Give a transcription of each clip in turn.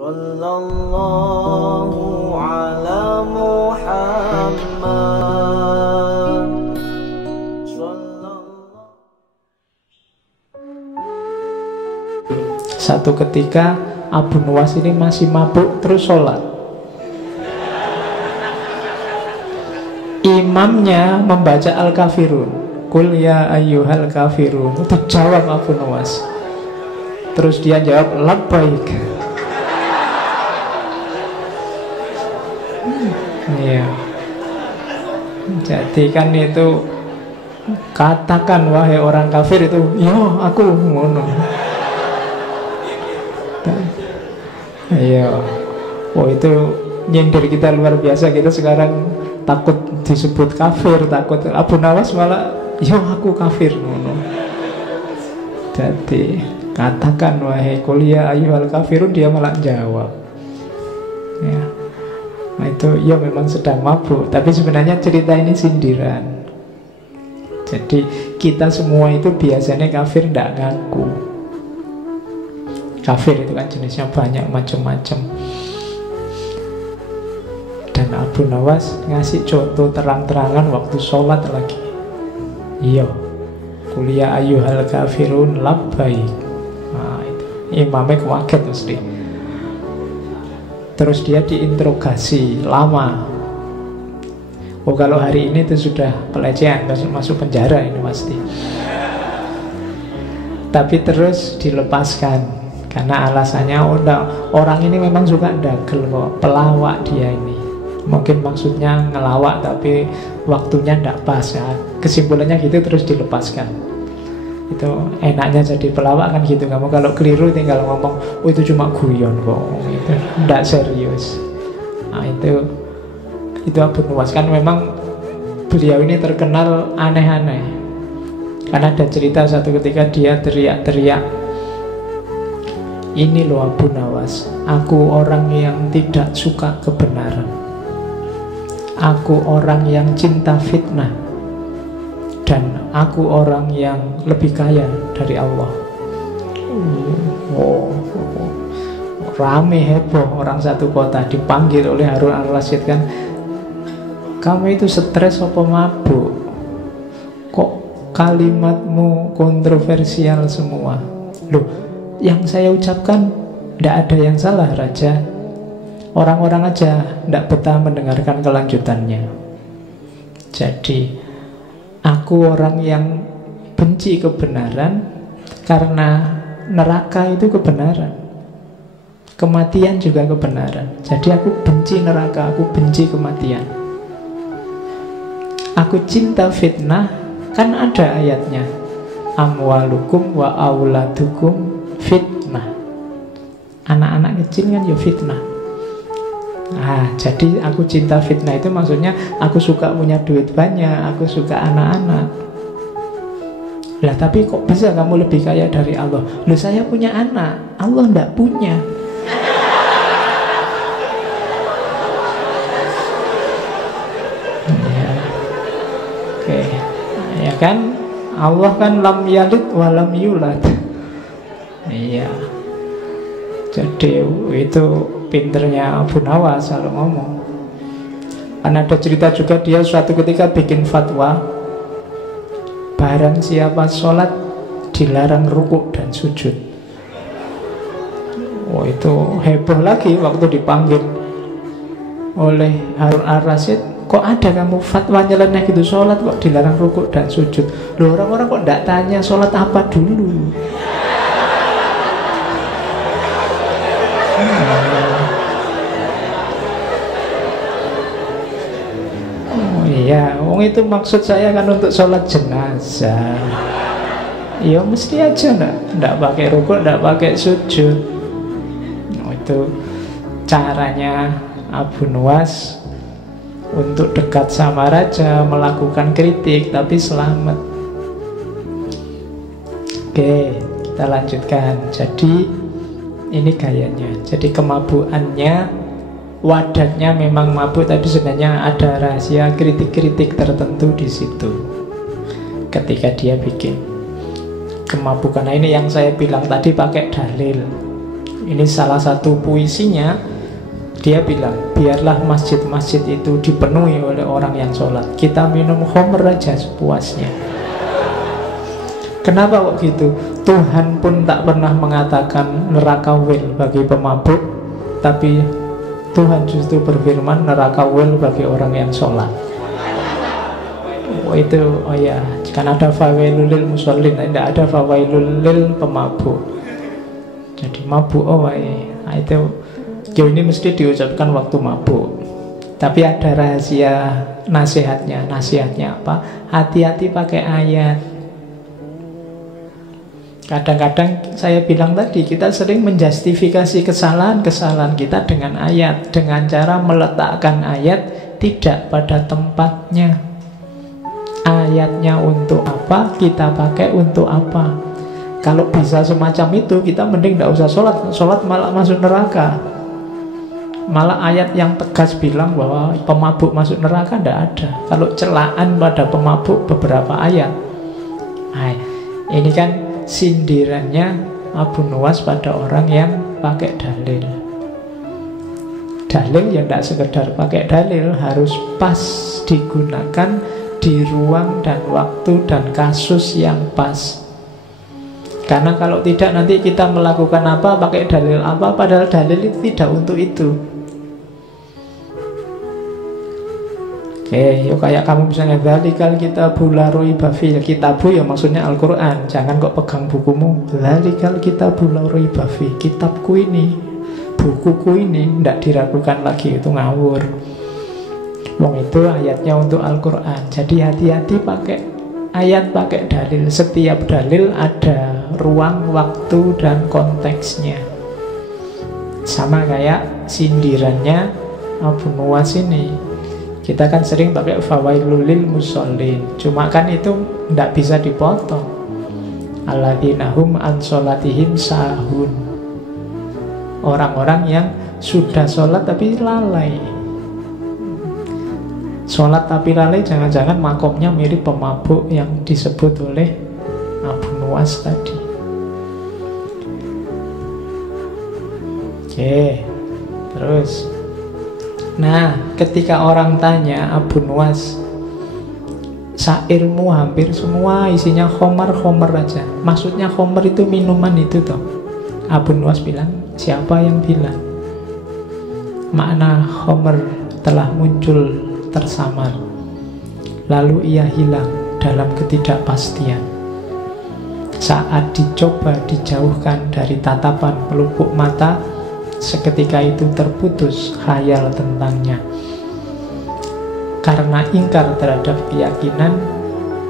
Sallallahu ala Muhammad. Satu ketika Abu Nuwas ini masih mabuk terus sholat. Imamnya membaca Al-Kafirun, Qul ya ayyuhal kafirun. Itu jawab Abu Nuwas. Terus dia jawab labbaik. Iya. Jadi kan itu, katakan wahai orang kafir itu, yo aku ngono. Iya. Oh itu nyindir kita luar biasa. Kita sekarang takut disebut kafir, takut. Abu Nuwas malah yo aku kafir ngono. Jadi katakan wahai kuliah ayyuhal kafirun, dia malah jawab. Ya. Nah itu ya memang sedang mabuk, tapi sebenarnya cerita ini sindiran. Jadi kita semua itu biasanya kafir tidak ngaku. Kafir itu kan jenisnya banyak macam-macam. Dan Abu Nuwas ngasih contoh terang-terangan waktu sholat lagi. Iya, kuliah ayyuhal kafirun labbaik. Nah itu imamnya kaget mesti. Terus dia diinterogasi lama. Oh kalau hari ini itu sudah pelecehan, masuk penjara ini pasti. Tapi terus dilepaskan karena alasannya orang ini memang suka dagel kok, pelawak dia ini. Mungkin maksudnya ngelawak tapi waktunya tidak pas ya. Kesimpulannya gitu, terus dilepaskan. Itu enaknya jadi pelawak kan gitu. Kamu kalau keliru tinggal ngomong, oh itu cuma guyon kok, itu tidak serius. Nah itu Abu Nuwas kan memang beliau ini terkenal aneh-aneh. Karena ada cerita satu ketika dia teriak-teriak, ini loh Abu Nuwas, aku orang yang tidak suka kebenaran, aku orang yang cinta fitnah, dan aku orang yang lebih kaya dari Allah. Rame heboh orang satu kota, dipanggil oleh Harun al-Rasyid kan, kamu itu stres apa mabuk? Kok kalimatmu kontroversial semua? Loh, yang saya ucapkan tidak ada yang salah Raja. Orang-orang aja tidak betah mendengarkan kelanjutannya. Jadi aku orang yang benci kebenaran karena neraka itu kebenaran, kematian juga kebenaran. Jadi aku benci neraka, aku benci kematian. Aku cinta fitnah, kan ada ayatnya, amwalukum wa auladukum fitnah. Anak-anak kecil kan ya fitnah. Jadi aku cinta fitnah itu maksudnya aku suka punya duit banyak, aku suka anak-anak. Lah tapi kok bisa kamu lebih kaya dari Allah? Loh saya punya anak, Allah ndak punya. Ya. Oke. Ya kan Allah kan lam yalid wa lam yulad. Iya. Jadi itu pinternya Abu Nuwas kalau ngomong. Kan ada cerita juga dia suatu ketika bikin fatwa, barang siapa sholat dilarang rukuk dan sujud. Oh itu heboh lagi waktu dipanggil oleh Harun al-Rasyid, kok ada kamu fatwa nyeleneh gitu, sholat kok dilarang rukuk dan sujud. Loh orang-orang kok tidak tanya sholat apa dulu. Ya, itu maksud saya kan untuk sholat jenazah. Ya mesti aja ndak pakai rukuk, ndak pakai sujud. Itu caranya Abu Nuwas untuk dekat sama raja, melakukan kritik tapi selamat. Oke, kita lanjutkan. Jadi ini gayanya. Jadi kemabukannya, wadahnya memang mabuk, tapi sebenarnya ada rahasia kritik-kritik tertentu di situ ketika dia bikin kemabukan. Nah ini yang saya bilang tadi pakai dalil. Ini salah satu puisinya. Dia bilang, biarlah masjid-masjid itu dipenuhi oleh orang yang sholat. Kita minum khamr aja sepuasnya. Kenapa kok gitu? Tuhan pun tak pernah mengatakan neraka wel bagi pemabuk, tapi Tuhan justru berfirman neraka wel bagi orang yang sholat. Oh itu, oh ya, kan ada fawailul lil musallin, tidak ada fawailul lil pemabuk. Jadi mabuk, oh nah, itu ini mesti diucapkan waktu mabuk. Tapi ada rahasia nasihatnya. Nasihatnya apa? Hati-hati pakai ayat. Kadang-kadang saya bilang tadi, kita sering menjustifikasi kesalahan-kesalahan kita dengan ayat, dengan cara meletakkan ayat tidak pada tempatnya. Ayatnya untuk apa, kita pakai untuk apa. Kalau bisa semacam itu, kita mending tidak usah sholat. Sholat malah masuk neraka. Malah ayat yang tegas bilang bahwa pemabuk masuk neraka tidak ada. Kalau celaan pada pemabuk beberapa ayat. Nah, ini kan sindirannya Abu Nuwas pada orang yang pakai dalil. Dalil yang tidak sekedar pakai dalil, harus pas digunakan di ruang dan waktu dan kasus yang pas. Karena kalau tidak nanti kita melakukan apa, pakai dalil apa, padahal dalil itu tidak untuk itu. Yuk kayak kamu misalnya Dzalikal kitabu la raiba fihi. Kitabu ya maksudnya Al-Quran. Jangan kok pegang bukumu. Dzalikal kitabu la raiba fihi. Kitabku ini, bukuku ini tidak diragukan lagi. Itu ngawur. Wong itu ayatnya untuk Al-Quran. Jadi hati-hati pakai ayat, pakai dalil. Setiap dalil ada ruang, waktu, dan konteksnya. Sama kayak sindirannya Abu Nuwas ini. Kita kan sering pakai fawailul lil musallin. Cuma kan itu tidak bisa dipotong. Alladzina hum an sholatihim sahun. Orang-orang yang sudah sholat tapi lalai. Sholat tapi lalai, jangan-jangan makomnya mirip pemabuk yang disebut oleh Abu Nuwas tadi. Oke, terus. Nah, ketika orang tanya Abu Nuwas, syairmu hampir semua isinya khomer-khomer aja. Maksudnya khomer itu minuman itu toh. Abu Nuwas bilang, siapa yang bilang? Makna khomer telah muncul tersamar, lalu ia hilang dalam ketidakpastian. Saat dicoba dijauhkan dari tatapan pelupuk mata, seketika itu terputus khayal tentangnya. Karena ingkar terhadap keyakinan,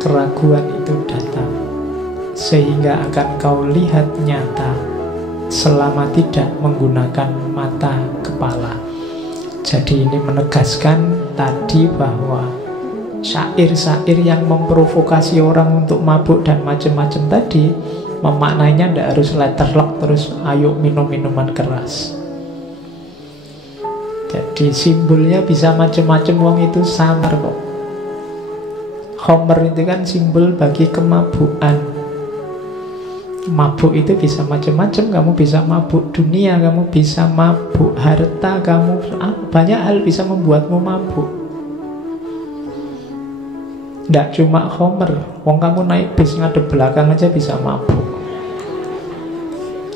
keraguan itu datang, sehingga akan kau lihat nyata selama tidak menggunakan mata kepala. Jadi ini menegaskan tadi bahwa syair-syair yang memprovokasi orang untuk mabuk dan macam-macam tadi, memaknainya tidak harus letterlock terus ayo minum minuman keras. Jadi simbolnya bisa macam-macam, wong itu samar kok. Khomer itu kan simbol bagi kemabukan. Mabuk itu bisa macam-macam. Kamu bisa mabuk dunia, kamu bisa mabuk harta, kamu banyak hal bisa membuatmu mabuk. Tidak cuma khomer. Wong kamu naik bis ngadep belakang aja bisa mabuk.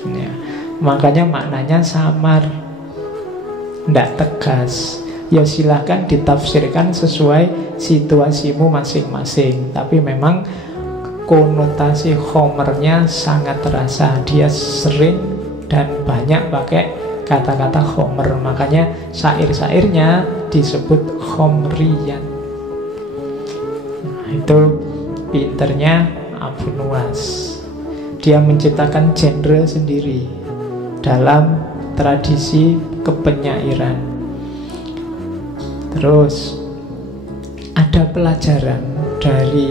Ya, makanya maknanya samar, tidak tegas. Ya silahkan ditafsirkan sesuai situasimu masing-masing. Tapi memang konotasi khomernya sangat terasa. Dia sering dan banyak pakai kata-kata khomer. Makanya syair-syairnya disebut khomriyat. Nah, itu pinternya Abu Nuwas. Dia menciptakan genre sendiri dalam tradisi kepenyairan. Terus ada pelajaran dari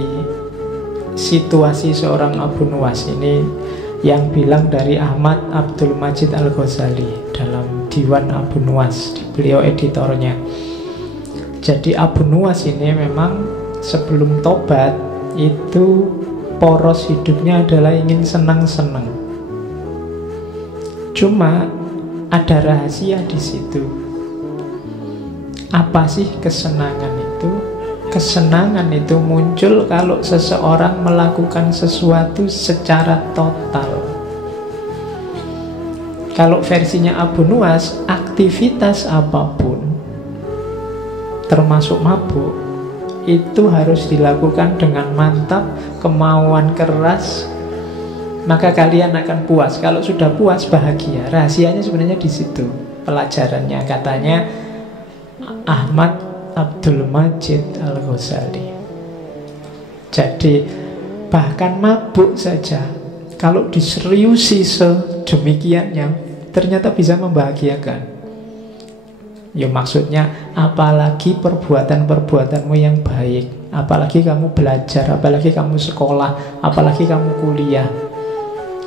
situasi seorang Abu Nuwas ini yang bilang dari Ahmad Abdul Majid Al-Ghazali dalam Diwan Abu Nuwas, beliau editornya. Jadi Abu Nuwas ini memang sebelum tobat itu poros hidupnya adalah ingin senang-senang. Cuma ada rahasia di situ. Apa sih kesenangan itu? Kesenangan itu muncul kalau seseorang melakukan sesuatu secara total. Kalau versinya Abu Nuwas, aktivitas apapun, termasuk mabuk, itu harus dilakukan dengan mantap, kemauan keras, maka kalian akan puas. Kalau sudah puas, bahagia. Rahasianya sebenarnya di situ. Pelajarannya katanya Ahmad Abdul Majid Al-Ghazali. Jadi bahkan mabuk saja, kalau diseriusi sedemikiannya, ternyata bisa membahagiakan. Ya maksudnya, apalagi perbuatan-perbuatanmu yang baik, apalagi kamu belajar, apalagi kamu sekolah, apalagi kamu kuliah.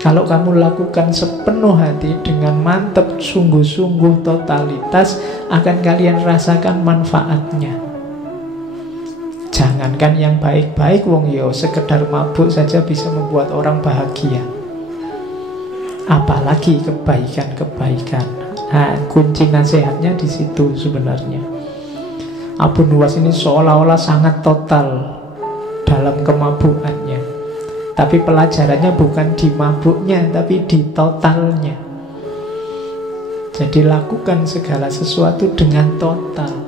Kalau kamu lakukan sepenuh hati dengan mantap, sungguh-sungguh, totalitas, akan kalian rasakan manfaatnya. Jangankan yang baik-baik, wong yo sekedar mabuk saja bisa membuat orang bahagia. Apalagi kebaikan-kebaikan. Nah, kunci nasihatnya di situ sebenarnya. Abu Nuwas ini seolah-olah sangat total dalam kemabukannya, tapi pelajarannya bukan di mabuknya, tapi di totalnya. Jadi lakukan segala sesuatu dengan total.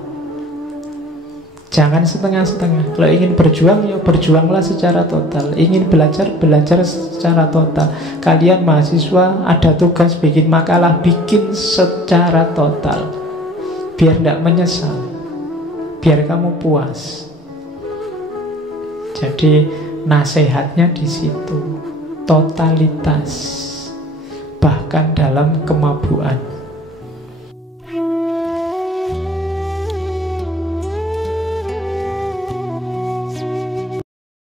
Jangan setengah-setengah. Kalau ingin berjuang, ya berjuanglah secara total. Ingin belajar, belajar secara total. Kalian mahasiswa ada tugas bikin makalah, bikin secara total. Biar tidak menyesal, biar kamu puas. Jadi nasihatnya di situ, totalitas, bahkan dalam kemabuan.